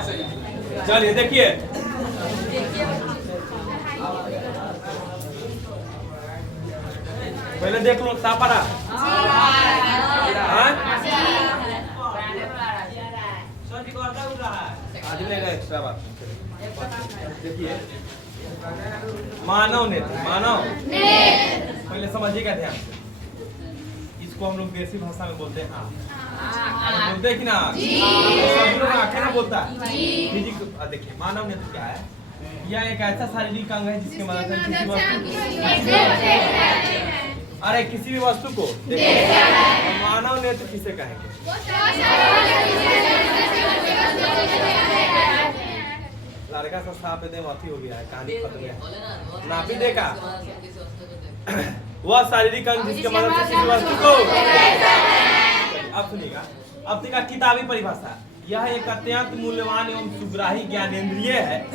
चलिए देखिए, पहले देख लो सापरा। आज लेगा एक्स्ट्रा बात। देखिए मानव नेत्र, मानव पहले समझिएगा ध्यान से। इसको हम लोग देसी भाषा में बोलते हैं बोलते हैं कि ना, सभी लोग आंखें ना बोलता है। देखिए मानव नेत्र क्या है, यह एक ऐसा शारीरिक अंग है जिसके मदद से किसी वस्तु, अरे किसी भी वस्तु को देखिए। मानव नेत्र किसे कहेंगे? लड़का सा साफ दे अथी हो गया है, कहानी खत्म है। नापी देखा वह शारीरिक अंग जिसके मदद से किसी वस्तु को। अब सुनिएगा, अब देखा किताबी परिभाषा। यह एक अत्यंत मूल्यवान एवं सुग्राही ज्ञानेंद्रिय है।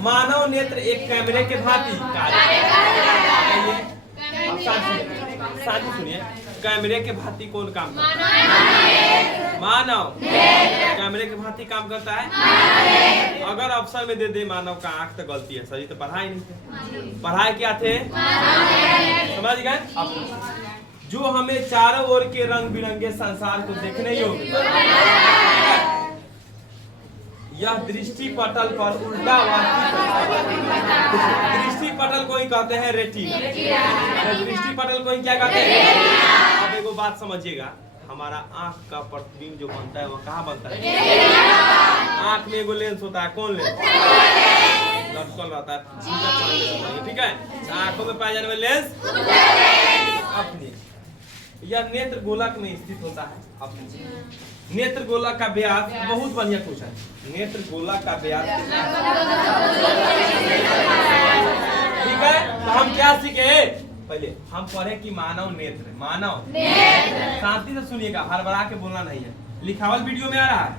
मानव नेत्र एक कैमरे के भांति सुनिए, कैमरे के भांति कौन काम करता है? मानव कैमरे के भांति काम करता है। अगर अवसर में दे दे मानव का आंख तो गलती है, सही तो पढ़ाई नहीं थे। पढ़ाई क्या थे? समझ गए? जो हमें चारों ओर के रंग बिरंगे संसार को देखने योग्य, यह दृष्टि पटल पर उल्टा दृष्टि पटल को ही कहते हैं रेटिना। दृष्टि पटल को ही क्या कहते हैं? अब एगो बात समझिएगा, हमारा आंख का प्रतिबिंब जो बनता है वो कहाँ बनता है? आंख में एगो लेंस होता है। कौन लेंस? लटकल रहता है, ठीक है। आंखों में पाए जाने वाले लेंस अपनी, यह नेत्र गोलक में स्थित होता है। अपनी नेत्र गोलक का व्यास, बहुत बढ़िया क्वेश्चन, नेत्र गोलक का व्यास, ठीक है। तो हम क्या सीखे? पहले हम पढ़े कि मानव नेत्र, मानव शांति से सुनिएगा, हड़बड़ा के बोलना नहीं है। लिखावल वीडियो में आ रहा है।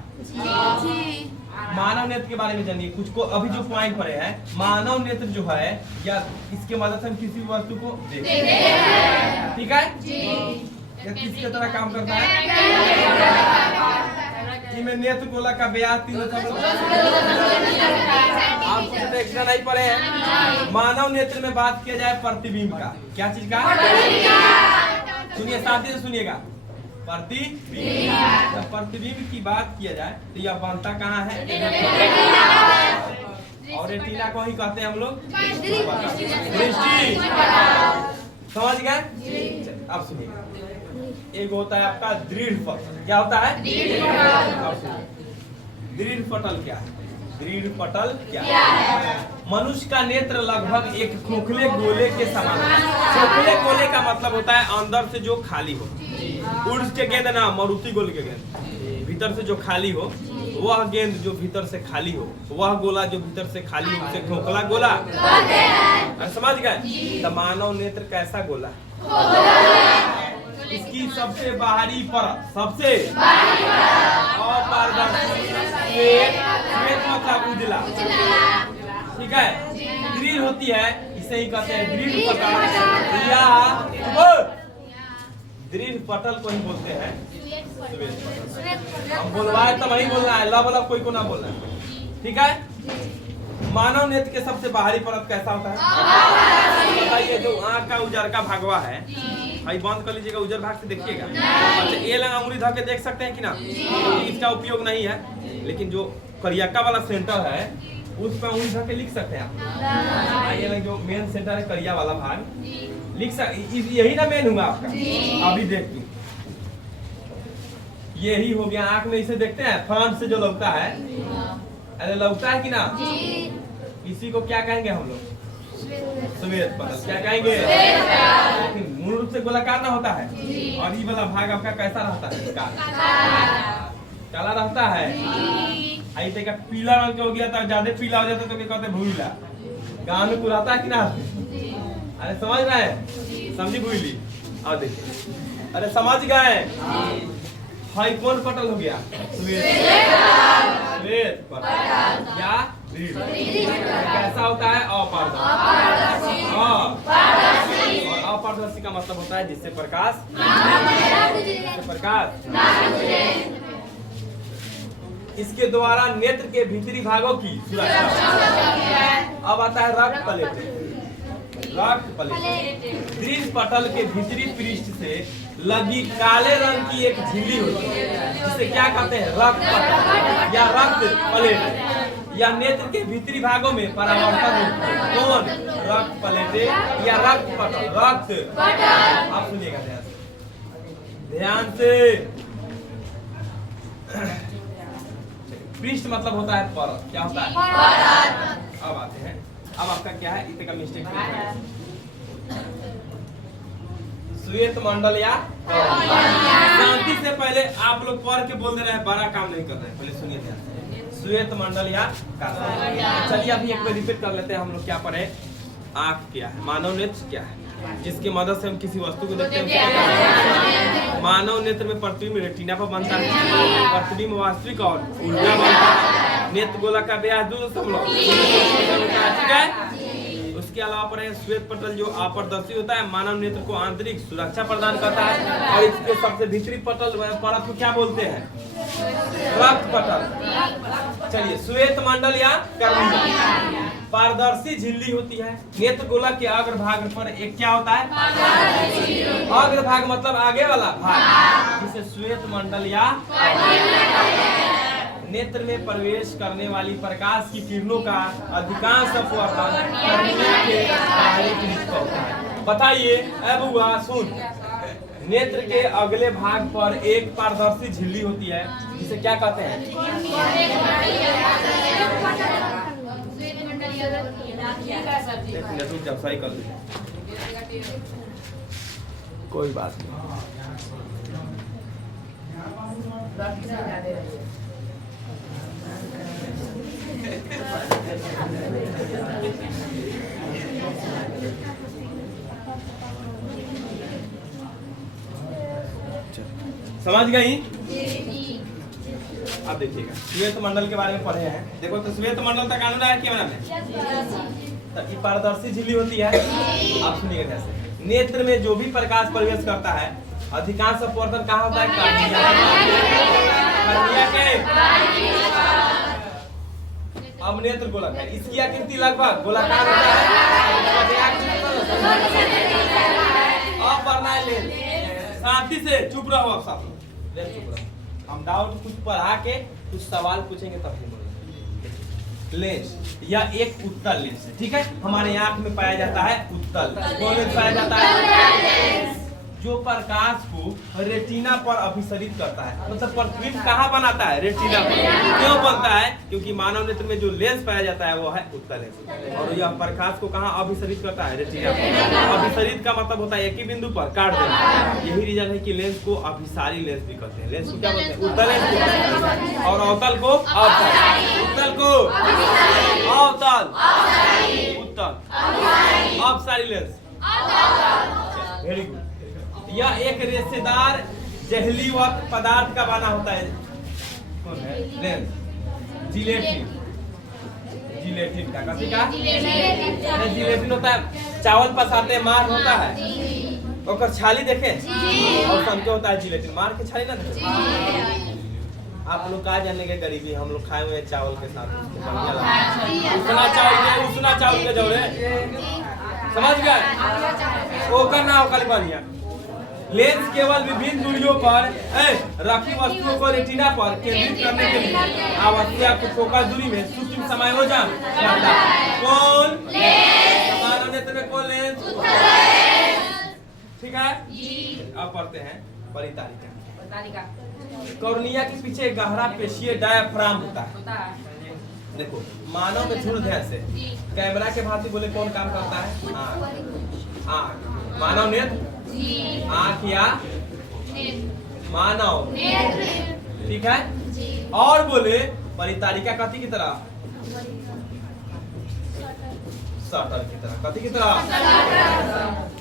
मानव नेत्र के बारे में जानिए कुछ को। अभी जो पॉइंट पढ़े हैं, मानव नेत्र जो है या इसके मदद से हम किसी वस्तु को देखते हैं, ठीक है। ये किसकी तरह काम करता है? में नेत्र गोला का व्यास 3 आप एक्स्ट्रा नहीं पढ़े हैं। मानव नेत्र में बात किया जाए प्रतिबिंब का, क्या चीज का? सुनिए साथी से सुनिएगा, प्रतिबिंब। जब प्रतिबिंब की बात किया जाए तो यह बनता कहाँ है? और रेटिना को ही कहते हैं हम लोग दृष्टि। समझ गए? अब सुनिए, एक होता है आपका दृढ़ पटल। क्या होता है? दृढ़ पटल क्या है? दृढ़ पटल क्या है? मनुष्य का नेत्र लगभग एक खोखले गोले के समान है। खोखले गोले का मतलब होता है अंदर से जो खाली हो। उर्स के गेंद ना, मारुति गोल के गेंद, भीतर से जो खाली हो, वह गेंद जो भीतर से खाली हो, वह गोला जो भीतर से खाली हो, उसे खोखला गोला। समझ गए? तो मानव नेत्र कैसा गोला है? इसकी सबसे बाहरी परत, सबसे अपारदर्शी श्वेत मतलब उजला, ठीक है, दृढ़ होती है। इसे ही कहते हैं दृढ़ पटल या दृढ़ पटल को ही बोलते हैं श्वेत पटल। हम बोलवाए तब वही बोलना है, लब लब कोई को ना बोलना है, ठीक है। मानव नेत्र के सबसे बाहरी परत कैसा होता है? बताइए। जो आँख का उजर का भागवा है, भाई बंद कर लीजिएगा, उजर भाग से देखिएगा। अच्छा, ये लगा अंगुली धर के देख सकते हैं कि ना? इसका उपयोग नहीं है, लेकिन जो करियक्का वाला सेंटर है उस पर अंगुली धर के लिख सकते हैं आप। ये जो मेन सेंटर है करिया वाला भाग, लिख सकते, यही ना मेन हुआ आपका। अभी देख तू, यही हो गया। आँख में इसे देखते हैं, फ्रंट से जो लगता है, अरे लगता है कि ना? इसी को क्या कहेंगे हम लोग? श्वेत पटल। क्या कहेंगे? लेकिन मूल रूप से गोलाकार ना होता है। और ये वाला भाग आपका कैसा रहता है? काला रहता है। आई देखा पीला रंग के हो गया था, ज्यादा पीला हो जाता तो क्या कहते हैं? भूला। गाँव में कुराता है कि ना? अरे समझ रहे हैं? समझी भूली? और देखिए, अरे समझ गए? हाई कौन पटल हो गया? श्वेत पटल या कैसा होता है? अपारदर्शी। और अपारदर्शी का मतलब होता है जिससे प्रकाश इसके द्वारा नेत्र के भीतरी भागों की सुरक्षा। अब आता है रक्त प्लेट। रक्त प्लेट दृढ़ पटल के भीतरी पृष्ठ से लगी काले रंग की एक झिल्ली होती है, जिसे क्या कहते हैं? रक्त पटल या रक्त प्लेट, या नेत्र के भीतरी भागों में परावर्तन होती है। कौन? रक्त प्लेट या रक्त पटल। रक्त आप सुनिएगा ध्यान से। पृष्ठ मतलब होता है परत। क्या होता है? परत। अब आते हैं, अब आपका क्या है? इतने का मिस्टेक श्वेत मंडल या शांति से पहले आप लोग पढ़ के बोल दे रहे हैं, बड़ा काम नहीं कर रहे हैं। पहले सुनिए ध्यान से। श्वेत मंडल या चलिए अभी एक बार रिपीट कर लेते हैं हम लोग। क्या पढ़े? आँख क्या है? मानव नेत्र क्या है? जिसकी मदद से हम किसी वस्तु को देखते हैं। मानव नेत्र में प्रतिबिंब रेटिना पर बनता है। प्रतिबिंब वास्तविक और उल्टा बनता है। नेत्र गोला का व्यास 2.5 ठीक है। उसके अलावा पर है श्वेत पटल जो अपारदर्शी होता है, मानव नेत्र को आंतरिक सुरक्षा प्रदान करता है। और इसके सबसे भीतरी पटल परत को क्या बोलते हैं? रक्त पटल। चलिए श्वेत मंडल या कर्णिका पारदर्शी झिल्ली होती है। नेत्र गोला के अग्रभाग पर एक क्या होता है? अग्रभाग मतलब आगे वाला भाग, जिसे श्वेत मंडल या नेत्र में प्रवेश करने वाली प्रकाश की किरणों का अधिकांश अपवर्तन कर्णिका के बाहरी पृष्ठ पर होता है। बताइए अब हुआ सुन, नेत्र के अगले भाग पर एक पारदर्शी झिल्ली होती है, जिसे क्या कहते हैं? जब सही कर दीजिए, कोई बात नहीं। समझ गई? अब देखिएगा श्वेत मंडल के बारे में पढ़े हैं। देखो तो श्वेत मंडल तक कानून है क्या तब पारदर्शी झिल्ली होती है। आप सुनिएगा कैसे। नेत्र में जो भी प्रकाश प्रवेश करता है, अधिकांश अपवर्तन कहाँ होता है? कर्णिया के। अब नेत्र गोलक है, इसकी आकृति लगभग गोलाकार होता है। अब बढ़ना है लेंस। शांति से चुप रहो। अब सब लेंस चुप रहो। हम डाउट कुछ पढ़ा के कुछ सवाल पूछेंगे तब बोलेंगे। लेंस या एक उत्तल लेंस है, ठीक है। हमारे आंख में पाया जाता है उत्तल। कौन लेंस पाया जाता है? जो प्रकाश को रेटिना पर अभिसरित करता है। मतलब प्रतिबिंब कहाँ बनाता है? रेटिना पर। क्यों बनता है? क्योंकि मानव नेत्र में जो लेंस पाया जाता है वो है उत्तल लेंस, और यह प्रकाश को कहाँ अभिसरित करता है? रेटिना पर। अभिसरित का मतलब होता है एक ही बिंदु पर काट देना। यही रीजन है कि लेंस को अभिसारी लेंस भी कहते हैं। लेंस को क्या बोलते हैं? उत्तल लेंस, और अवतल को अवतल। उत्तल को अवतल, उत्तल अवसारी लेंस। Very good. यह एक रेशेदार जहलीवत पदार्थ का बना होता है। कौन है? लेंस। जिलेटिन। जिलेटिन का कथी का? जिलेटिन होता है। चावल पसाते मार होता है, और छाली देखे और समझे होता है जिलेटिन। मार के छाली ना देखे। आप लोग कहा जाने के गरीबी, हम लोग खाए हुए चावल के साथ उसना चावल के जौरे समझ गए? ओकर ना ओकर बनिया। लेंस केवल विभिन्न दूरियों पर रखी वस्तुओं को रेटिना पर केंद्रित करने के लिए आवश्यक फोकल दूरी में सूक्ष्म समायोजन करता है। कौन? मानव नेत्र में कौन लेंस? ठीक है। अब पढ़ते हैं परितारिका। कॉर्निया के पीछे गहरा पेशीय डायाफ्राम होता है। देखो मानव में झुंड ध्यान से कैमरा के भांति बोले कौन काम करता है? आँख। मानव नेत्र आँख या मानव, ठीक है। और बोले परितारिका कथी की तरह? शटर की तरह। कथी की तरह?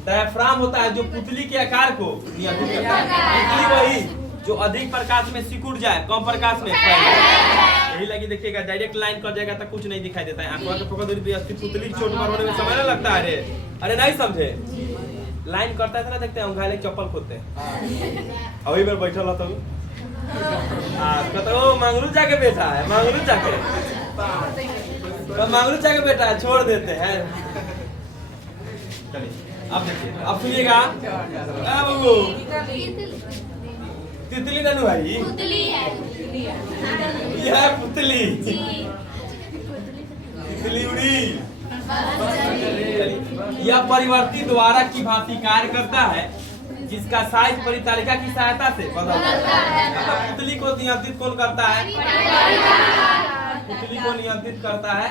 डायफ्राम होता है जो पुतली के आकार को नियंत्रित करता है। पुतली वही जो अधिक प्रकाश में सिकुड़ जाए, कम प्रकाश में फैल जाए। यही लगी देखिएगा, डायरेक्ट लाइन कर जाएगा तो कुछ नहीं दिखाई देता है। आंखों के फोकस दूरी पे पुतली छोट बड़ होने में समय नहीं लगता है। अरे नहीं समझे? लाइन करता है ना, देखते हैं घायले चप्पल खोदते हैं। अभी बार बैठल होता हूँ तो मंगलू जाके बैठा है, मंगलू जाके तो मंगलू जाके बैठा है, छोड़ देते हैं। चलिए अब देखिए, अब सुनिएगा। तितली ननू भाई, पुतली है। यह पुतली, तितली उड़ी। यह परिवर्ती द्वारा की भांति कार्य करता है, जिसका साइज परितालिका की सहायता से बदलता है। मतलब पुतली को नियंत्रित कौन करता है? पुतली को नियंत्रित करता है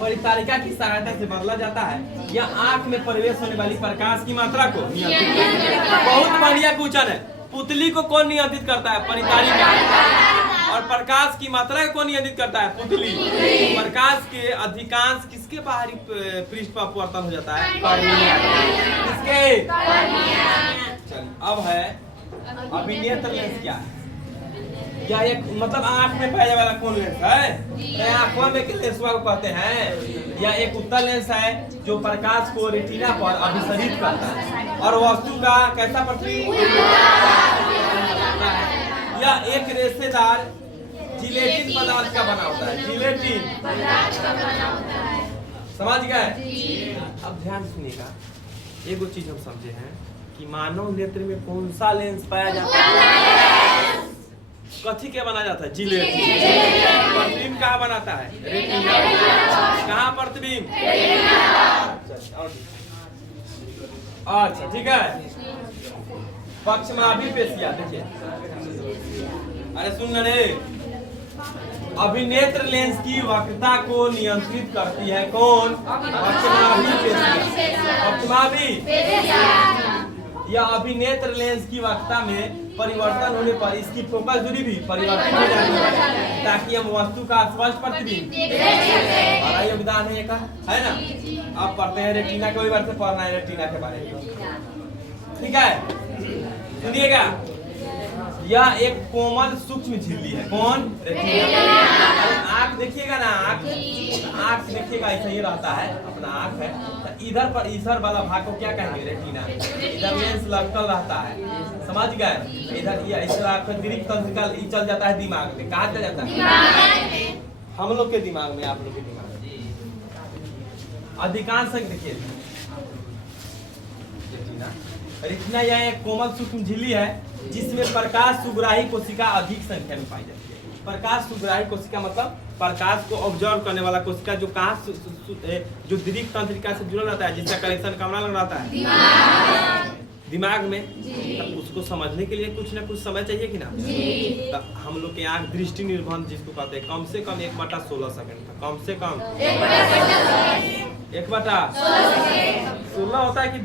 परितालिका की सहायता से बदला जाता है। यह आंख में प्रवेश होने वाली प्रकाश की मात्रा को नियंत्रित। बहुत बढ़िया क्वेश्चन है। पुतली को कौन नियंत्रित करता है? परितालिका। और प्रकाश की मात्रा को नियंत्रित करता है? पुतली। प्रकाश के अधिकांश किसके बाहरी पृष्ठ पर अपवर्तन हो जाता है? किसके? चलिए अब है अभिनेत्र लेंस क्या है? क्या एक मतलब आंख में पाया वाला कौन लेंस है? आंखों में किस लेंस को कहते हैं? या एक उत्तल लेंस है जो प्रकाश को रेटिना पर अभिसरित करता है और वस्तु का कैसा प्रतिबिंब, या एक रेशेदार जिलेटिन पदार्थ का बना होता है। जिलेटिन समझ गए? अब ध्यान सुनिएगा, एक चीज हम समझे हैं कि मानव नेत्र में कौन सा लेंस पाया जाता है? कथी के बना जाता है? जिलेटिन। प्रतिबिंब कहाँ बनाता है? रेटिना। कहाँ प्रतिबिंब? अच्छा ठीक है। पक्षमाभि पेशियां देखिए, अरे सुन रे, अभिनेत्र लेंस की वक्रता को नियंत्रित करती है कौन? पक्षमाभि पेशियां। पक्षमाभि या अभिनेत्र लेंस की वक्रता में परिवर्तन होने पर इसकी फोकस दूरी भी परिवर्तित हो जाती है, ताकि हम वस्तु का स्पष्ट प्रतिबिंब। बड़ा योगदान है का, है ना? आप पढ़ते हैं रेटिना, कोई बार से पढ़ना है रेटिना के बारे में, ठीक है? सुनिएगा, यह एक कोमल सूक्ष्म झिल्ली है। कौन? रेटिना। आँख देखिएगा ना, आँख देखिएगा ऐसा ही रहता है, अपना आँख है। तो इधर वाला भाग को क्या कहेंगे? रेटिना। इधर लेंस लटकल रहता है, समझ गए? इधर ये दीर्घ तंत्रिका चल जाता है दिमाग में। कहाँ चल जाता है? हम लोग के दिमाग में, आप लोग के दिमाग में। अधिकांश देखिए, रेटिना यह एक कोमल सूक्ष्म झिल्ली है जिसमें प्रकाश सुग्राही कोशिका अधिक संख्या में पाई जाती है। प्रकाश सुग्राही कोशिका मतलब प्रकाश को ऑब्जर्व करने वाला कोशिका जो कहाँ जो दीर्घ तंत्रिका से जुड़ा रहता है, जिसका कनेक्शन कहाँ लग रहता है? दिमाग में। तब उसको समझने के लिए कुछ ना कुछ समय चाहिए कि ना? तो हम लोग के आँख दृष्टि निर्बंध जिसको कहते हैं, कम से कम 1/16 सेकंड का, कम से कम 1/16 होता है कि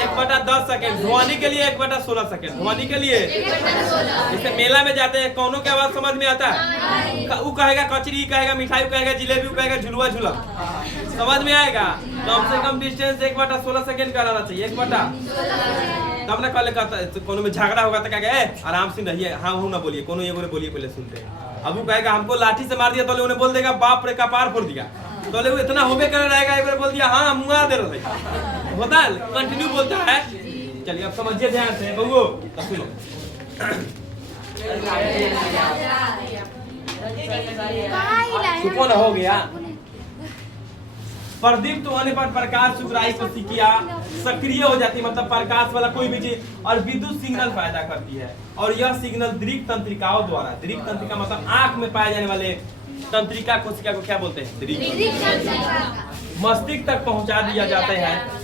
1/10 सेकंड। ध्वनि के लिए 1/16 सेकंड। ध्वनि के लिए जैसे मेला में जाते हैं, कौनों की आवाज समझ में आता है? वो कहेगा कचरी, कहेगा मिठाई, कहेगा जिलेबी, कहेगा झुलवा झूला, समझ में आएगा? कम से कम डिस्टेंस 1/16 सेकंड का रहना चाहिए। 1/16 तब ना कल कोनो में झगड़ा होगा तो क्या आराम से रहिए, हाँ हूँ ना बोलिए, कोनो एगो बोलिए, पहले सुनते हैं। अब वो कहेगा हमको लाठी से मार दिया, तो उन्हें बोल देगा बाप रे कपार फोड़ दिया, तो वो इतना होबे कर रहेगा, एक बार बोल दिया हाँ मुआ दे रहे होता है, कंटिन्यू बोलता है। चलिए अब समझिए ध्यान से बबू, सुनो। सुपो हो गया। प्रदीप्त होने पर प्रकाश सुग्राही कोशिका सक्रिय हो जाती है, मतलब प्रकाश वाला कोई भी चीज, और विद्युत सिग्नल पैदा करती है। और यह सिग्नल दीर्घ तंत्रिकाओं द्वारा, दीर्घ तंत्रिका मतलब आंख में पाए जाने वाले तंत्रिका कोशिका को क्या बोलते हैं? दीर्घ। मस्तिष्क तक पहुंचा दिया जाता है।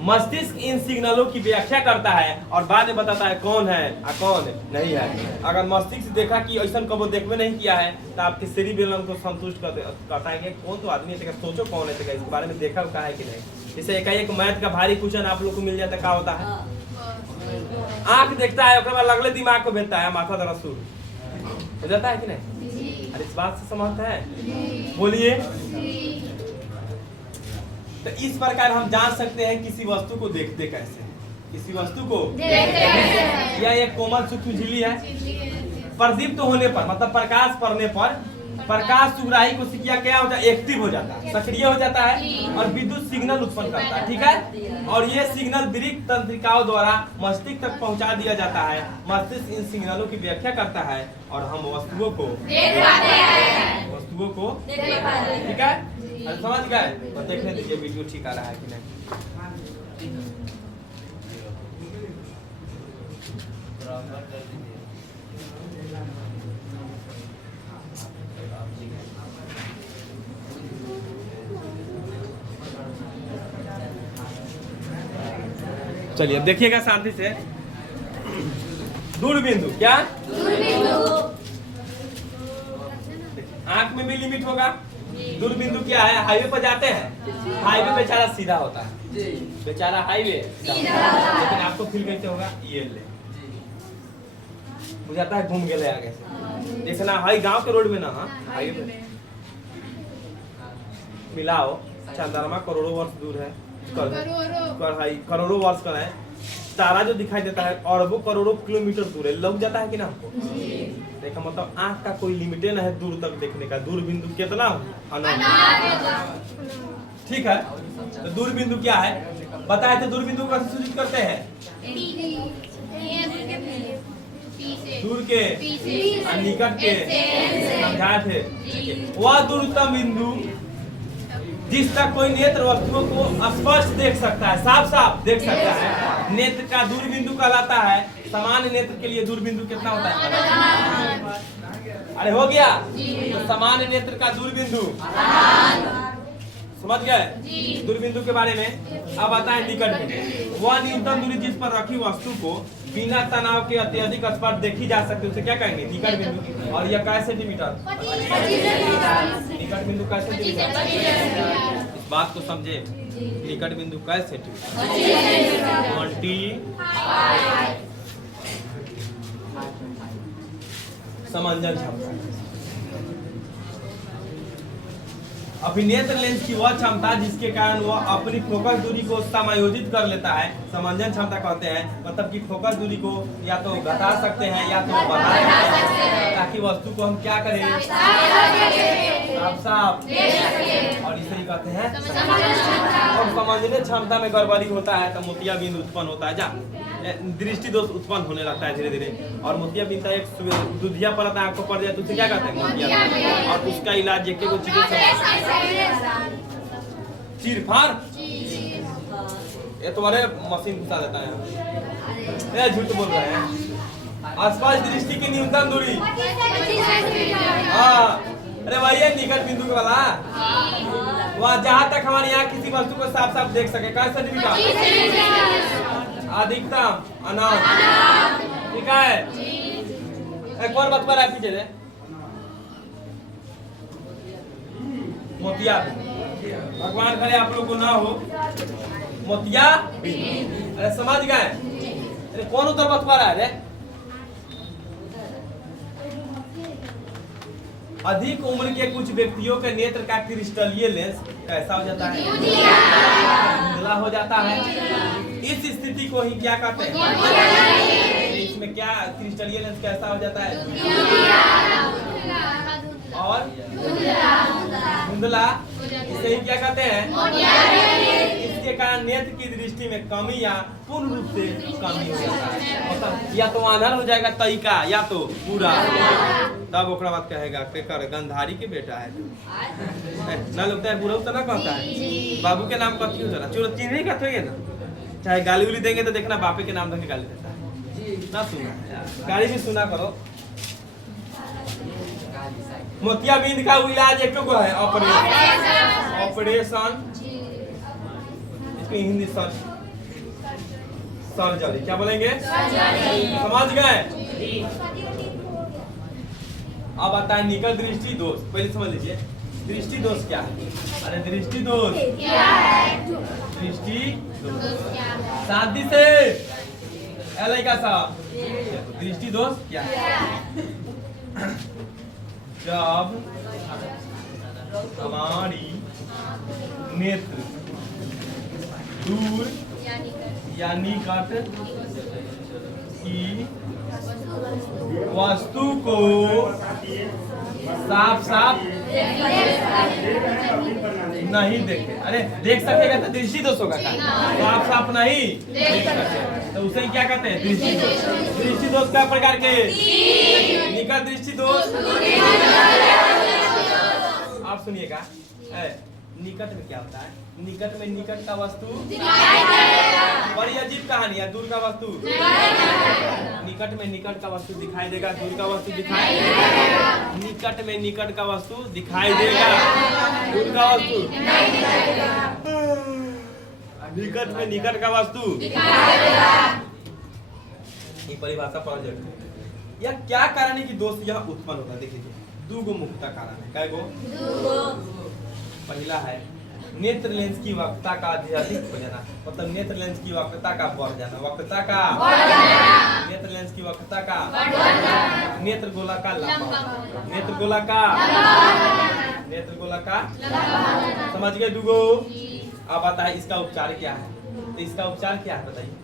मस्तिष्क इन सिग्नलों की व्याख्या करता है और बाद में बताता है कौन है और कौन नहीं है। अगर मस्तिष्क देखा कि ऐसा कबो देखवे नहीं किया है तो आपके सेरिबेलम को संतुष्ट करता है कि कौन तो आदमी है, सोचो कौन है, इसके बारे में देखा है कि नहीं। जैसे एकाएक मैथ का भारी क्वेश्चन आप लोग को मिल जाता है, क्या होता है? आंख देखता है, लगले दिमाग को भेजता है, माथा दर्द शुरू हो जाता है कि नहीं? अरे इस बात से समझता है, बोलिए। तो इस प्रकार हम जान सकते हैं किसी वस्तु को देखते कैसे हैं। किसी वस्तु को यह एक कोमल सूक्ष्म झिल्ली है। प्रदीप्त होने पर मतलब प्रकाश पड़ने पर प्रकाश सुग्राही कोशिका क्या हो जाता है, एक्टिव हो जाता है, सक्रिय हो जाता है और विद्युत सिग्नल उत्पन्न करता है। ठीक है, और ये सिग्नल वृक्क तंत्रिकाओं द्वारा मस्तिष्क तक पहुंचा दिया जाता है। मस्तिष्क इन सिग्नलों की व्याख्या करता है और हम वस्तुओं को देख पाते हैं, वस्तुओं को देख पाते हैं। ठीक है, समझ गए? तो देखने दीजिए वीडियो ठीक आ रहा है कि नहीं। चलिए अब देखिएगा शांति से। दूरबिंदु क्या, आंख में भी लिमिट होगा। दूरबिंदु क्या है, हाईवे पर जाते हैं, हाईवे बेचारा सीधा होता है, बेचारा हाईवे लेकिन आपको फील कैसे होगा, ये ले बुझाता है, घूम गए आगे से। देखना हाई गांव के रोड में ना, हाईवे पे मिलाओ, चंद्रमा करोड़ों वर्ष दूर है, करोड़ों वर्ष का है। तारा जो दिखाई देता है अरबों करोड़ों किलोमीटर दूर है, लग जाता है कि ना हमको। देखा मतलब आंख का कोई लिमिट है दूर तक देखने का। दूरबिंदु कितना ठीक है, तो दूरबिंदु क्या है बताए थे। दूरबिंदु का सूचित करते हैं दूर के निकट के, समझाए थे। वह दूरतम बिंदु जिस तक कोई नेत्र वस्तुओं को स्पष्ट देख सकता है, साफ साफ देख सकता है, नेत्र का दूरबिंदु कहलाता है। सामान्य नेत्र के लिए दूरबिंदु कितना होता है? अरे हो गया, तो सामान्य नेत्र का दूरबिंदु समझ गए। दूरबिंदु के बारे में अब आता है निकट बिंदु। वह न्यूनतम दूरी जिस पर रखी वस्तु को बिना तनाव के अत्यधिक स्पष्ट देखी जा सकती है, उसे क्या कहेंगे, निकट बिंदु। और यह कैसे सेंटीमीटर, निकट बिंदु कैसे सेंटीमीटर, इस बात को समझे। निकट बिंदु कैसे सेंटीमीटर, 20 समंजन क्षमता। अभिनेत्र लेंस की वह क्षमता जिसके कारण वह अपनी फोकस दूरी को समायोजित कर लेता है, समंजन क्षमता कहते हैं। मतलब कि फोकस दूरी को या तो घटा सकते हैं या तो बढ़ा सकते हैं, ताकि वस्तु को हम क्या करें, साफ साफ, और इसे ही कहते हैं। और समझने क्षमता में गड़बड़ी होता है तो मोतियाबिंद उत्पन्न होता है, जा दृष्टि दोष उत्पन्न होने लगता है धीरे धीरे। और मोतियाबिंद एक दुधिया परत आंख को पड़ जाए तो उसे क्या कहते हैं, मोतियाबिंद। और उसका इलाज एक चीरफाड़, ये तुम्हारे मशीन घुसा देता है, झूठ बोल रहे हैं। स्पष्ट दृष्टि की न्यूनतम दूरी, हाँ अरे वही है निकट बिंदु के वाला, वहाँ जहाँ तक हमारे यहाँ किसी वस्तु को साफ साफ देख सके। कैसे सेंटीमीटर अधिकतम अनंत, ठीक है। एक और बात पर आप पीछे दे, मोतिया भगवान करे आप लोग को ना हो मोतिया। अरे समझ गए, अरे कौन उत्तर बता पा रहा है रे? अधिक उम्र के कुछ व्यक्तियों के नेत्र का क्रिस्टलीय लेंस कैसा हो जाता है, धुंधला हो जाता है। इस स्थिति को ही क्या कहते हैं, इसमें क्या क्रिस्टलीय लेंस कैसा हो जाता है, और धुंधला, इसे ही क्या कहते हैं। इसके कारण नेत्र की दृष्टि में कमी या पूर्ण रूप से कमी हो जाता है, मतलब या तो आंधर हो जाएगा तरीका या तो पूरा। तब ओकरा बात कहेगा केकर गंधारी के बेटा है ना, लगता है पूरा उतना कहता है। बाबू के नाम कथी हो जाना, चोर चिन्ह का तो ये ना, चाहे गाली उली देंगे तो देखना बापे के नाम धके गाली देता है ना। सुना गाली भी सुना करो। मोतियाबिंद का इलाज एक को है, ऑपरेशन। ऑपरेशन इसको हिंदी सर्जरी क्या बोलेंगे, समझ गए। अब आता है निकट दृष्टि दोष। पहले समझ लीजिए दृष्टि दोष क्या है। अरे दृष्टि दोष क्या है, दृष्टि दोष शांति से लड़का साहब, दृष्टि दोष क्या है। जब हमारी नेत्र दूर या निकट की वस्तु को साफ साफ नहीं देखे। अरे देख सकेगा तो दृष्टि दोष होगा क्या? साफ साफ नहीं देख सके तो उसे क्या कहते हैं? दृष्टि दोष। दृष्टि दोष क्या प्रकार के? निकट दृष्टि दोष। आप सुनिएगा, निकट में क्या होता है? निकट में निकट का वस्तु बड़ी अजीब कहानी है। दूर का वस्तु निकट में निकट का वस्तु दिखाई देगा, दूर का वस्तु दिखाई देगा। निकट में निकट का वस्तु दिखाई देगा, दूर का वस्तु निकट में निकट का वस्तु ये परिभाषा पढ़ जाए। यह क्या कारण है कि दोष यह उत्पन्न होता है? देखिए दो गो मुख्य कारण है। क्या गो? पहला है नेत्र लेंस की वक्रता का अधिक हो जाना, मतलब नेत्र लेंस की वक्रता का बढ़ जाना। वक्रता का नेत्र लेंस की वक्रता का नेत्र गोला का लंबा, नेत्र गोला का नेत्र गोला का समझ गए दुगो। अब आता है इसका उपचार क्या है? तो इसका उपचार क्या है बताइए?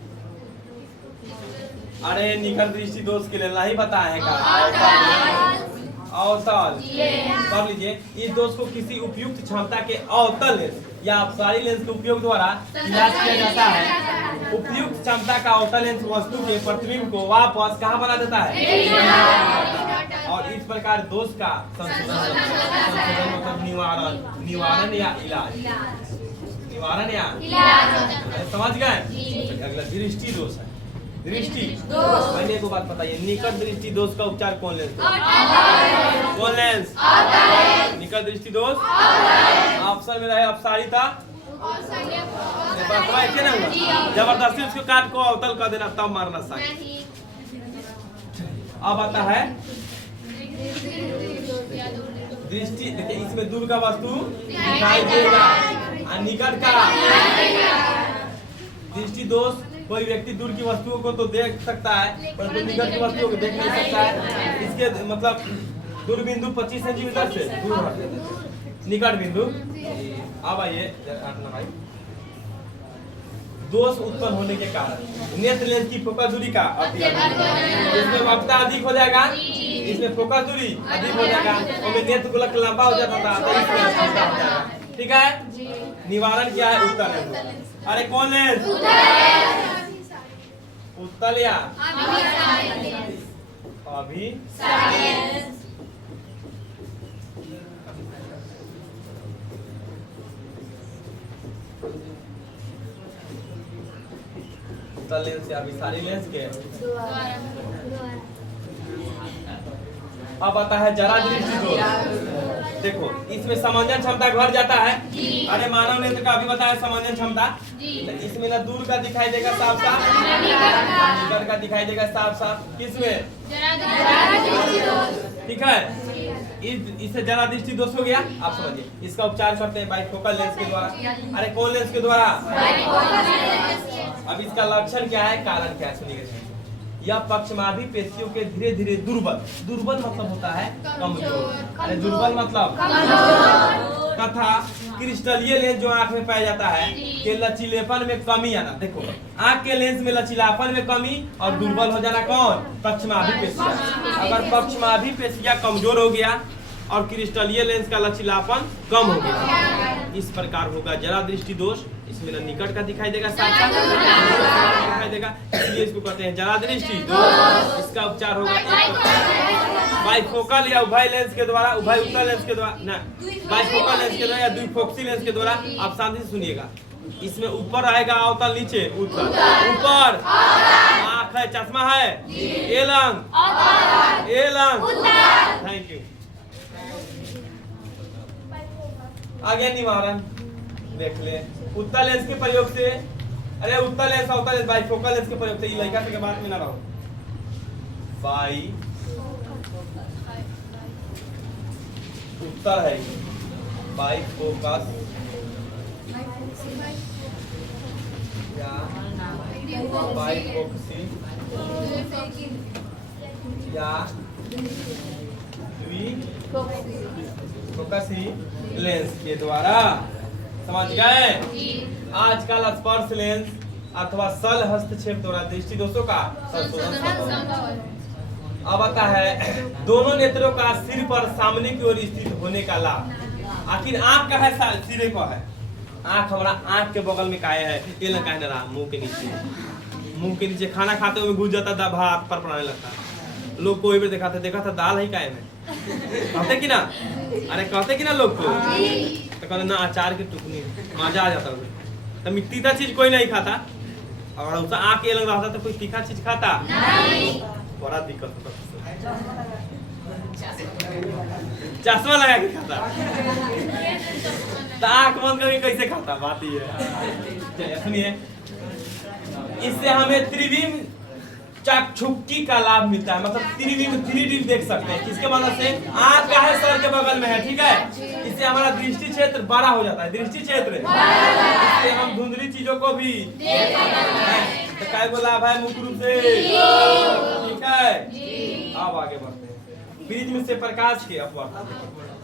अरे निकट दृष्टि दोष के लिए नहीं बताया है का अवतल पढ़ लीजिए। इस दोष को किसी उपयुक्त क्षमता के अवतल लेंस या अपसारी लेंस के उपयोग द्वारा इलाज किया जाता है। उपयुक्त क्षमता का अवतल लेंस वस्तु के प्रतिबिंब को वापस कहाँ बना देता है? और इस प्रकार दोष का संशोधन मतलब निवारण या इलाज, निवारण या समझ गए? अगला दृष्टि दोष है। दृष्टि पहले को बात बताइए, निकट दृष्टि दोष का उपचार कौन लेंस? कौन लेंस? निकट दृष्टि दोष ऑप्शन में रहे अपसारिता। जबरदस्ती उसको काट को अवतल कर देना तब मारना सही। अब आता है दृष्टि। देखिए इसमें दूर का वस्तु दिखाई देगा और निकट का दृष्टि दोष। कोई व्यक्ति दूर की वस्तुओं को तो देख सकता है परंतु निकट की वस्तुओं को देख नहीं सकता है। इसके मतलब दूर बिंदु 25 सेंटीमीटर से दूर है निकट बिंदु। अब आइए भाई, दोष उत्पन्न होने के कारण नेत्र लेंस की फोकस दूरी का इसमें वक्रता अधिक हो जाएगा, इसमें फोकस दूरी अधिक हो जाएगा और नेत्र गोलक लंबा हो जाता था। ठीक है, निवारण क्या है? उत्तल लेंस। अरे कौन लेंस? उत्तल या अभी उत्तल लेंस या अभिसारी लेंस के। अब आता है जरा दृष्टि दोष। देखो इसमें समंजन क्षमता घट जाता है। अरे मानव नेत्र का अभी बताया समंजन क्षमता। इसमें ना दूर का दिखाई देगा साफ साफ, निकट का दिखाई देगा साफ साफ। किसमें? ठीक है, इससे जरा दृष्टि दोष हो गया। आप समझिए इसका उपचार करते हैं बाइफोकल लेंस के द्वारा। अरे कौन लेंस के द्वारा? अब इसका लक्षण क्या है, कारण क्या है सुनिए। यह पक्षमाभी पेशियों के धीरे धीरे दुर्बल मतलब होता है कमजोर। अरे दुर्बल मतलब तथा क्रिस्टलीय लेंस जो आंख में पाया जाता है के लचीलेपन में कमी आना। देखो आंख के लेंस में लचीलापन में कमी और दुर्बल हो जाना कौन? पक्षमाभी पेशियां। अगर पक्षमाभी पेशियां कमजोर हो गया और क्रिस्टलीय लेंस का लचीलापन कम हो गया, इस प्रकार होगा जरा दृष्टि दोष। इसमें ना निकट का दिखाई देगा साफ साफ दिखाई देगा, इसलिए इसको कहते हैं जरा दृष्टि दोष। इसका उपचार होगा बाइफोकल या उभय लेंस के द्वारा, उभय उत्तल लेंस के द्वारा ना, बाइफोकल लेंस के द्वारा या द्विफोक्सी लेंस के द्वारा। आप शांति से सुनिएगा, इसमें ऊपर आएगा अवतल, नीचे उत्तल। ऊपर आँख है, चश्मा है, एलंग। Thank you. आगे निवारण देख ले। उत्तल लेंस के प्रयोग से, अरे उत्तल लेंस अवतल लेंस बाइफोकल लेंस के प्रयोग से ये लड़का से के बात में ना रहो। बाई उत्तर है बाइफोकस या बाइफोक्सी या द्विफोकसी लेंस के द्वारा। समझ गए? आजकल स्पर्श लेंस अथवा सल हस्तक्षेप द्वारा दृष्टि दोषों का संशोधन संभव है। अब आता है दोनों नेत्रों का सिर पर सामने की ओर स्थित होने का लाभ। आखिर आंख का है सिरे को है, आंख हमारा आंख के बगल में काहे है, ये ना काहे ना रहा मुंह के नीचे खाना खाते हुए घुस जाता था, भात पर पड़ने लगता। लोग कोई भी देखा था दाल ही काहे में कहते कि ना, अरे कहते कि ना लोग को, तो कहते ना अचार की टुकनी मजा आ जाता। तो मिट्टी का चीज कोई नहीं खाता, और उसका आंख ये लग रहा था तो कोई तीखा चीज खाता नहीं। बड़ा दिक्कत होता, चश्मा लगा के खाता, तो आंख बंद करके कैसे खाता, बात ये है। सुनिए, इससे हमें त्रिविम चाक्षुकी का लाभ मिलता है, मतलब त्रिविम 3D देख सकते हैं। किसके मदद से? आंख का है सर के बगल में है, ठीक है। इससे हमारा दृष्टि क्षेत्र बड़ा हो जाता है, दृष्टि क्षेत्र, इससे हम धुंधली चीजों को भी देख सकते हैं। तो काय को लाभ है मुख्य रूप से, ठीक है। अब आगे बढ़ते हैं। प्रिज्म से प्रकाश के अपवर्तन।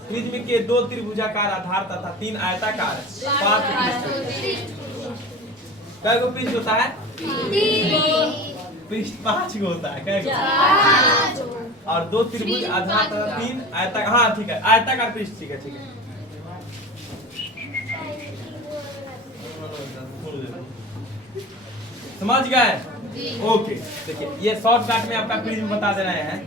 प्रिज्म के 2 त्रिभुजाकार आधार तथा 3 आयताकार काय को पृष्ठ होता है, पृष्ठ 5 गो होता है, क्या? और 2 त्रिभुज आधार तथा 3 आयताकार, हाँ ठीक है, आयताकार पृष्ठ, ठीक है ठीक है। समझ गए? ओके, देखिए ये शॉर्टकट में आपका प्रिज्म बता दे रहे हैं।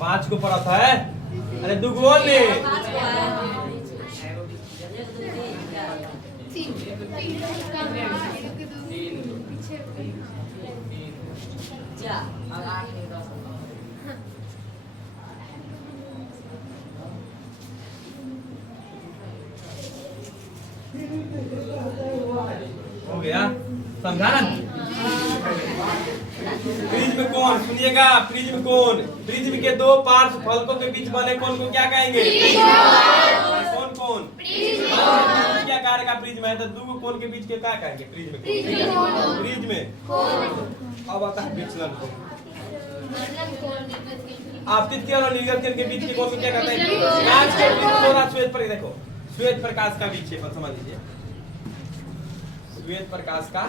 पांच को परत है, अरे दुगो ने हो गया, समझा ना? प्रिज्म कोण, सुनिएगा, प्रिज्म कोण, प्रिज्म के 2 पार्श्व फलकों के बीच बने कोण को क्या कहेंगे? कौन कोण? क्या आकार का प्रिज्म है, तो 2 कोण के बीच के क्या कहेंगे? प्रिज्म। अब आता है विचलन कोण। आपतित किरण और निर्गत किरण के बीच के कोण को क्या कहते हैं? कांच के प्रिज्म श्वेत पर, देखो श्वेत प्रकाश का विक्षेपण समझ लीजिए, श्वेत प्रकाश का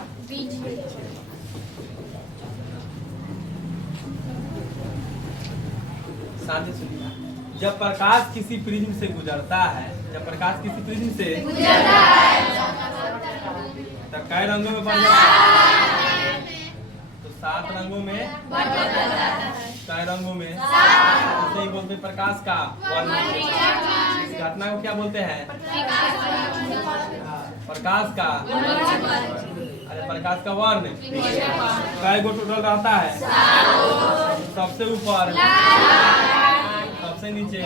साथ सुनिए, जब प्रकाश किसी प्रिज्म से गुजरता है, जब प्रकाश किसी प्रिज्म से गुजरता है तो कई रंगों में बन जाता है, तो 7 रंगों में, कई रंगों में, इसे ही बोलते हैं प्रकाश का वर्ण। इस घटना को क्या बोलते हैं? प्रकाश का, अरे प्रकाश का वर्ण कई गो टोटल रहता है? सबसे ऊपर, सबसे नीचे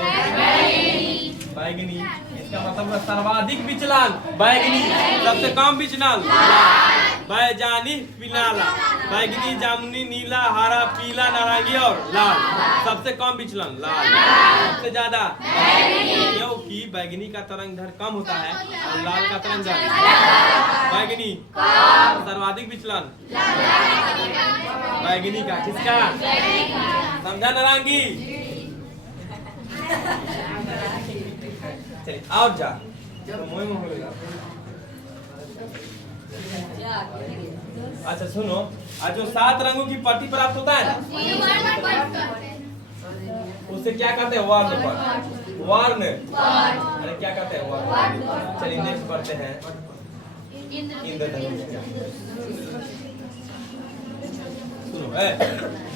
बैगनी। इसका मतलब सर्वाधिक विचलन बैगनी, सबसे कम विचलन बैजानी पीला, बैगनी, जामुनी, नीला, हरा, पीला, नारंगी और लाल। सबसे कम विचलन लाल, सबसे ज्यादा क्योंकि बैगनी का तरंग दैर्घ्य कम होता है और लाल का तरंग दैर्घ्य बैगनी। सर्वाधिक विचलन बैगनी का, किसका? समझा नारंगी? चलिए और जा अच्छा सुनो, आज जो 7 रंगों की पट्टी प्राप्त होता है ना, उसे क्या कहते हैं? वर्ण पर, वर्ण, अरे क्या कहते हैं? वर्ण। चलिए नेक्स्ट पढ़ते हैं, इंद्रधनुष। सुनो,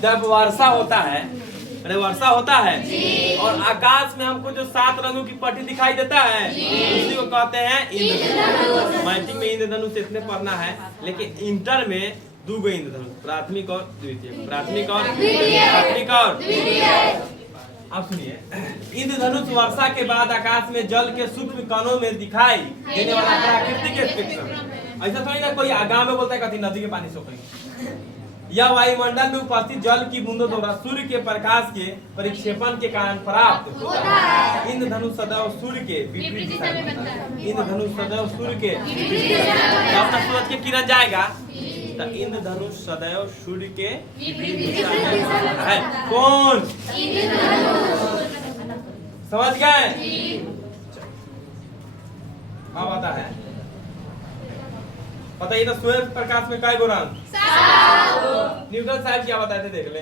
जब वर्षा होता है, अरे वर्षा होता है और आकाश में हमको जो 7 रंगों की पट्टी दिखाई देता है, उसी को कहते हैं इंद्रधनुष। मैट्रिक में इंद्रधनुष इतने पढ़ना है, लेकिन इंटर में 2 गो इंद्रधनुष, प्राथमिक और द्वितीय, प्राथमिक और प्राथमिक और। अब सुनिए, इंद्रधनुष वर्षा के बाद आकाश में जल के सूक्ष्म कणों में दिखाई देने वाला प्राकृतिक स्पेक्ट्रम। ऐसा थोड़ी ना कोई गाँव में बोलता है कभी नदी के पानी सोखेंगे। यह वायुमंडल में उपस्थित जल की बूंदों द्वारा सूर्य के प्रकाश के परिक्षेपण के कारण प्राप्त होता है। इंद्रधनुष सदैव सूर्य के विपरीत दिशा में बनता है। इंद्रधनुष सदैव सूर्य के विपरीत दिशा में, अपना सूरज के किरण जाएगा तो इंद्रधनुष सदैव सूर्य के विपरीत दिशा में बनता है। कौन? समझ गए? अब आता है, बताइए तो श्वेत प्रकाश में काय गुण? न्यूटन साहब क्या बताए थे, देख ले,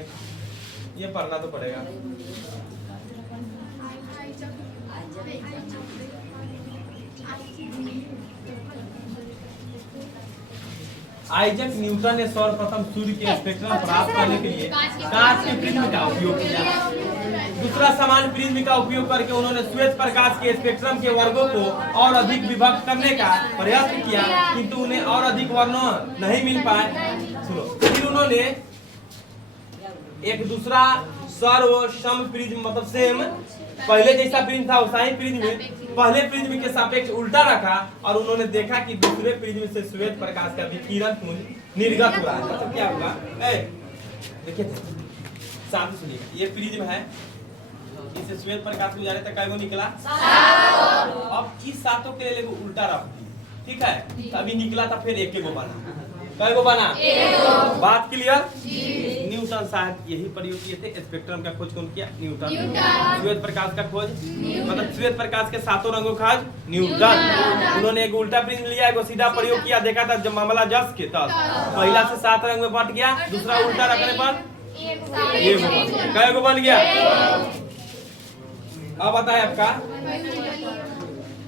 ये पढ़ना तो पड़ेगा। आइजैक न्यूटन ने सर्वप्रथम सूर्य के स्पेक्ट्रम प्राप्त करने के लिए कांच के प्रिज्म का उपयोग किया। दूसरा समान प्रिज्म का उपयोग करके उन्होंने श्वेत प्रकाश के स्पेक्ट्रम के वर्गों को और अधिक विभक्त करने का प्रयास किया, किंतु उन्हें और अधिक वर्णन नहीं मिल पाए। सुनो, फिर उन्होंने एक दूसरा सर्व सम प्रिज्म, मतलब सेम पहले जैसा प्रिज्म था वैसा ही प्रिज्म में पहले प्रिज्म के सापेक्ष उल्टा रखा, और उन्होंने देखा कि दूसरे प्रिज्म से श्वेत प्रकाश का विकिरण पुंज निर्गत हुआ है। मतलब क्या हुआ, देखिए साथ सुनिए, ये प्रिज्म है, इससे श्वेत प्रकाश में जाने तक काय वो निकला, अब इस सातों के लिए उल्टा रख दी, ठीक है, तभी निकला था, फिर एक गो बना, काय गो बना, बात क्लियर। न्यूटन साहब यही प्रयोग किए थे, स्पेक्ट्रम का खोज कौन किया? न्यूटन। श्वेत प्रकाश का खोज, मतलब श्वेत प्रकाश के सातों रंगों का खोज न्यूटन। उन्होंने एक उल्टा प्रिज्म लिया, एक सीधा प्रयोग किया, देखा था जब मामला जस के तब पहला से 7 रंग में बट गया, दूसरा उल्टा रखने पर ये काय गो बन गया। अब बताए आपका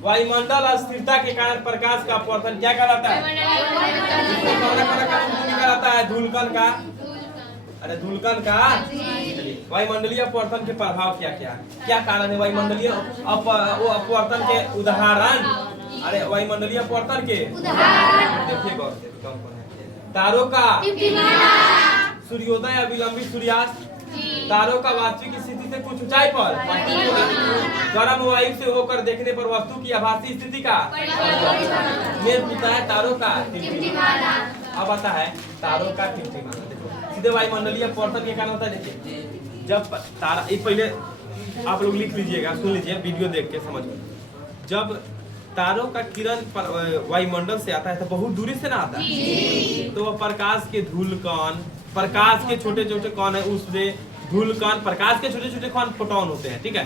वायुमंडल स्थिरता के कारण प्रकाश का अपवर्तन क्या कहलाता है? कहलाता है धूलकण का, अरे धूलकण का। वायुमंडलीय अपवर्तन के प्रभाव क्या क्या क्या कारण है? वायुमंडलीय अपवर्तन के उदाहरण, अरे वायुमंडलीय अपवर्तन के देखिए गौर से, तारों का सूर्योदय या विलंबित सूर्यास्त, तारों का वास्तविक स्थिति से कुछ ऊंचाई पर गर्म वायु से होकर देखने पर वस्तु की आभासी स्थिति का मेल होता है, तारों का टिमटिमाना। अब आता है तारों का टिमटिमाना, देखो सीधे वायुमंडलीय अपवर्तन के कारण होता है। देखिए जब तारा, ये पहले आप लोग लिख लीजिएगा, सुन लीजिए, वीडियो देख के समझ में। जब तारों का किरण वायुमंडल से आता है तो बहुत दूरी से ना आता है, तो वह प्रकाश के धूलकण, प्रकाश के छोटे छोटे कण है, उससे धूलकण, प्रकाश के छोटे छोटे कण फोटोन होते हैं, ठीक है,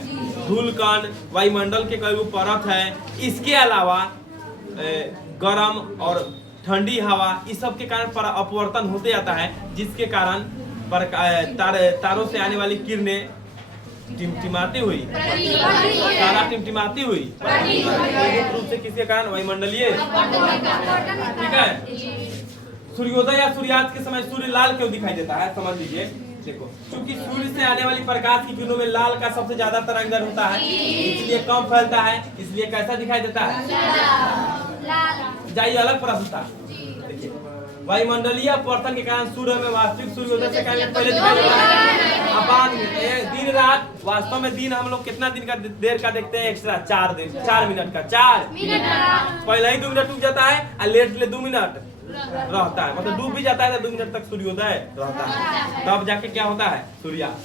धूलकण वायुमंडल के कई परत है। इसके अलावा गर्म और ठंडी हवा, इस सब के कारण अपवर्तन होते जाता है, जिसके कारण तारों से आने वाली किरणें टिमटिमाती हुई, तारा टिमटिमाती हुई रूप से, किसके कारण? वायुमंडलीय, ठीक है। सूर्योदय या सूर्यास्त के समय सूर्य लाल क्यों दिखाई देता है? समझ लीजिए, देखो क्योंकि सूर्य से आने वाली प्रकाश की किरणों में लाल का सबसे ज्यादा तरंगदैर्घ्य होता है, इसलिए कम फैलता है, इसलिए कैसा दिखाई देता है? जाइए अलग प्रश्न था। देखिए वायुमंडलीय अपवर्तन के कारण सूर्य में वास्तविक सूर्योदय से पहले दिखाई देता है। दिन रात, वास्तव में दिन हम लोग कितना दिन का देर का देखते हैं? एक्स्ट्रा 4 दिन, 4 मिनट का, 4 मिनट पहले ही 2 मिनट टूट जाता है, और लेट ले 2 मिनट रहता है, मतलब डूब भी जाता है तो 2 मिनट तक सूर्योदय रहता है, तब जाके क्या होता है? सूर्यास्त।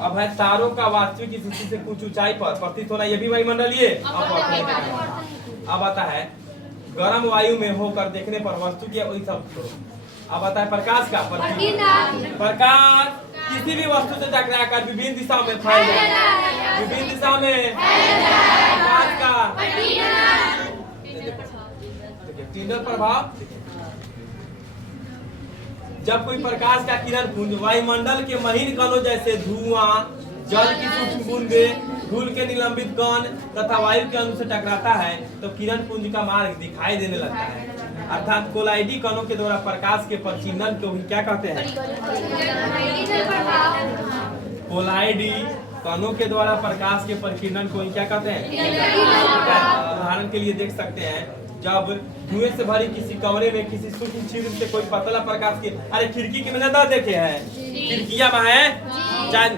अब है तारों का वास्तविक स्थिति से कुछ ऊंचाई पर प्रतीत होना, ये भी वायुमंडलीय अपवर्तन। अब आता है गर्म वायु में होकर देखने पर वस्तु की, वही सब। अब आता है प्रकाश का प्रकाश किसी भी वस्तु से टकराकर विभिन्न दिशाओं में फैल जाए, विभिन्न दिशा में प्रकाश का टिंडल प्रभाव। जब कोई प्रकाश का किरण पुंज वायुमंडल के महीन कणों जैसे धुआं, जल की सूक्ष्म बूंदें, धूल के निलंबित कण तथा वायु के अणु से टकराता है तो किरण पुंज का मार्ग दिखाई देने लगता है, अर्थात कोलाइडी कणों के द्वारा प्रकाश के परिचलन को क्या कहते हैं? कोलाइडी कणों के द्वारा प्रकाश के परिकिरण को क्या कहते हैं? उदाहरण के लिए देख सकते हैं, जब धुएं से भरी किसी कमरे में किसी सूक्ष्म छिद्र से कोई पतला प्रकाश की, अरे खिड़की के मैंने देखे हैं, खिड़कियां में है, चाहे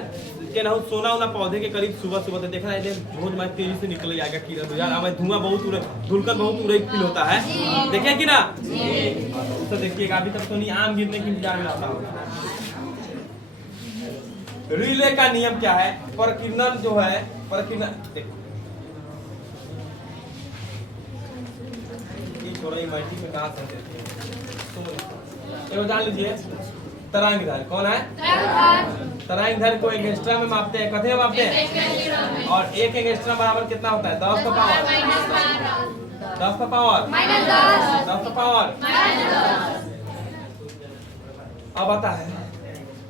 के ना सोना उना पौधे के करीब सुबह सुबह देखा है, बहुत मैं तेजी से निकल जाएगा किरण यार, हमें धुआं बहुत धुलकर बहुत उड़े फील होता है, देखे कि ना? तो देखिएगा अभी तक तो नहीं, आम गिरने की इंतजार में आता होगा। रिले का नियम क्या है? प्रकीर्णन जो है, प्रकीर्णन देखो थोड़ा मैट्रिक में कहा सकते, जान लीजिए तरंगधर। कौन है? तरंगधर को एंगस्ट्रा में मापते हैं, कथे मापते हैं। और एक एंगस्ट्रा बराबर कितना होता है? 10 का पावर 10 का पावर 10 का पावर। अब आता है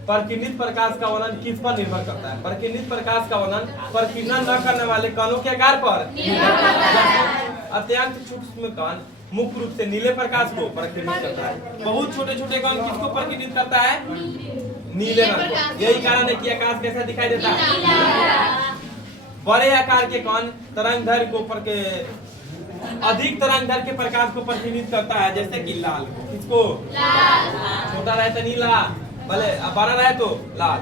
प्रकिरणित प्रकाश का वर्णन किस पर निर्भर करता है? प्रकिरणित प्रकाश का वर्णन प्रकीर्णन न करने वाले कणों के आकार पर। अत्यंत सूक्ष्म कण मुख्य रूप से नीले प्रकाश को प्रकीर्णित करता है। बहुत छोटे छोटे कण किसको प्रकीर्णित करता है? नीले रंग को। यही कारण है कि आकाश कैसा दिखाई देता है? बड़े आकार के कण तरंगधर को अधिक तरंगधर के प्रकाश को प्रकीर्णित करता है, जैसे कि लाल को। किसको? छोटा रहे तो नीला, भले बड़ा रहे तो लाल।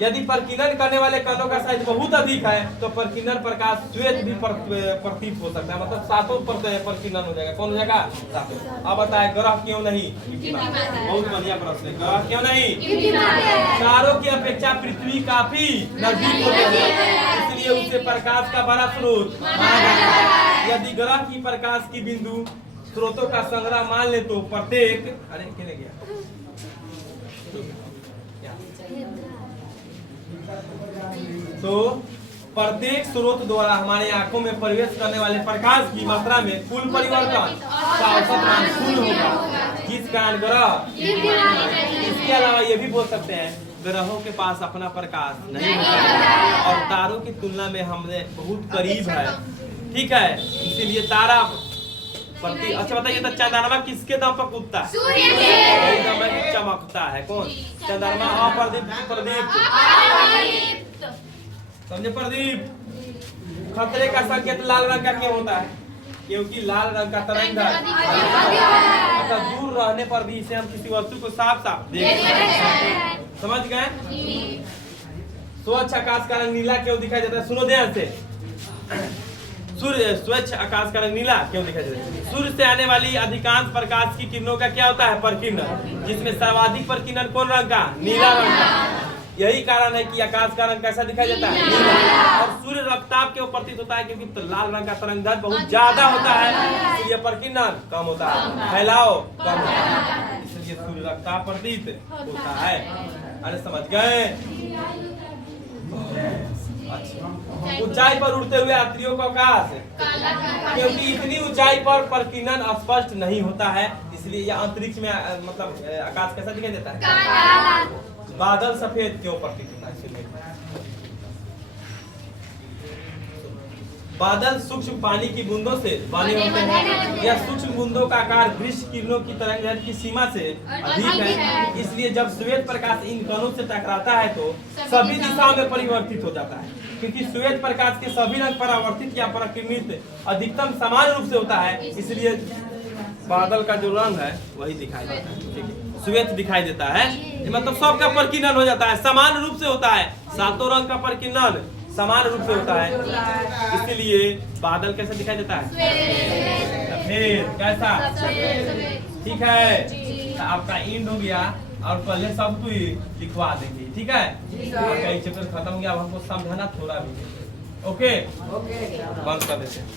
यदि प्रकीर्णन करने वाले कणों का साइज बहुत अधिक है तो प्रकीर्णन प्रकाश श्वेत भी प्रतीत हो सकता है, मतलब सातों प्रकीर्णन हो जाएगा। कौन हो जाएगा? सातों। अब बताए ग्रह क्यों नहीं? बहुत बढ़िया प्रश्न है। ग्रह क्यों नहीं? तारों की अपेक्षा पृथ्वी काफी नजदीक होते हैं, इसलिए उसे प्रकाश का बड़ा स्रोत माना जाता है। यदि ग्रह की प्रकाश की बिंदु स्रोतों का संग्रह मान ले तो प्रत्येक प्रत्येक स्रोत द्वारा हमारे आंखों में प्रवेश करने वाले प्रकाश की मात्रा में कुल परिवर्तन का औसत मान शून्य होगा, जिस कारण ग्रह। इसके अलावा ये भी बोल सकते हैं ग्रहों के पास अपना प्रकाश नहीं होता है और तारों की तुलना में हमने बहुत करीब है। ठीक है, इसीलिए तारा प्रति। अच्छा बताइए तो चंद्रमा किसके दम पर कूदता है? सूर्य के। चमकता है। कौन? चंद्रमा अप्रदीप्त प्रदीप्त। समझे? प्रदीप। खतरे का संकेत लाल रंग का क्यों होता है? क्योंकि लाल रंग का तरंगधर अर्थात दूर रहने पर भी इसे हम किसी वस्तु को साफ साफ देख सकते हैं। समझ गए? स्वच्छ आकाश का रंग नीला क्यों दिखाई देता है? सुनो ध्यान से। सूर्य स्वच्छ आकाश का रंग नीला क्यों दिखाई देता है? सूर्य से आने वाली अधिकांश प्रकाश की किरणों का क्या होता है? प्रकीर्णन, जिसमें सर्वाधिक प्रकीर्णन कौन रंग का? नीला रंग का। यही कारण है कि आकाश का रंग कैसा दिखाई देता है? नीला। और सूर्य रक्तचाप क्यों प्रतीत होता है? क्योंकि तो लाल रंग का तरंगधर बहुत ज्यादा होता है, इसलिए प्रकीर्णन कम होता है, फैलाव कम होता है, इसलिए सूर्य रक्तचाप प्रतीत होता है। अरे समझ गए? अच्छा, ऊंचाई पर उड़ते हुए यात्रियों का आकाश, क्योंकि इतनी ऊंचाई पर प्रकीर्णन स्पष्ट नहीं होता है, इसलिए यह अंतरिक्ष में मतलब आकाश कैसा दिखाई देता है? बादल सफेद क्यों प्रतीत होता है? बादल सूक्ष्म पानी की बूंदों से बने होते हैं। यह सूक्ष्म बूंदों का आकार दृश्य किरणों की तरंगदैर्घ्य की सीमा से अधिक है, इसलिए जब श्वेत प्रकाश इन कणों से टकराता है तो सभी दिशाओं में परिवर्तित हो जाता है। क्योंकि श्वेत प्रकाश के सभी रंग परावर्तित या प्रकीर्णित अधिकतम समान रूप से होता है, इसलिए बादल का जो रंग है वही दिखाई देता है। ठीक है, श्वेत दिखाई देता है, मतलब सबका प्रकीर्णन हो जाता है, समान रूप से होता है। सातों रंग का प्रकीर्णन समान रूप से होता है, इसलिए बादल कैसे दिखाई देता है? सफेद। कैसा? ठीक है, तो आपका इंड हो गया और पहले सब तो लिखवा देंगे। ठीक है, कई चैप्टर खत्म हो गया, अब हमको समझाना थोड़ा भी। ओके, बंद कर देते हैं।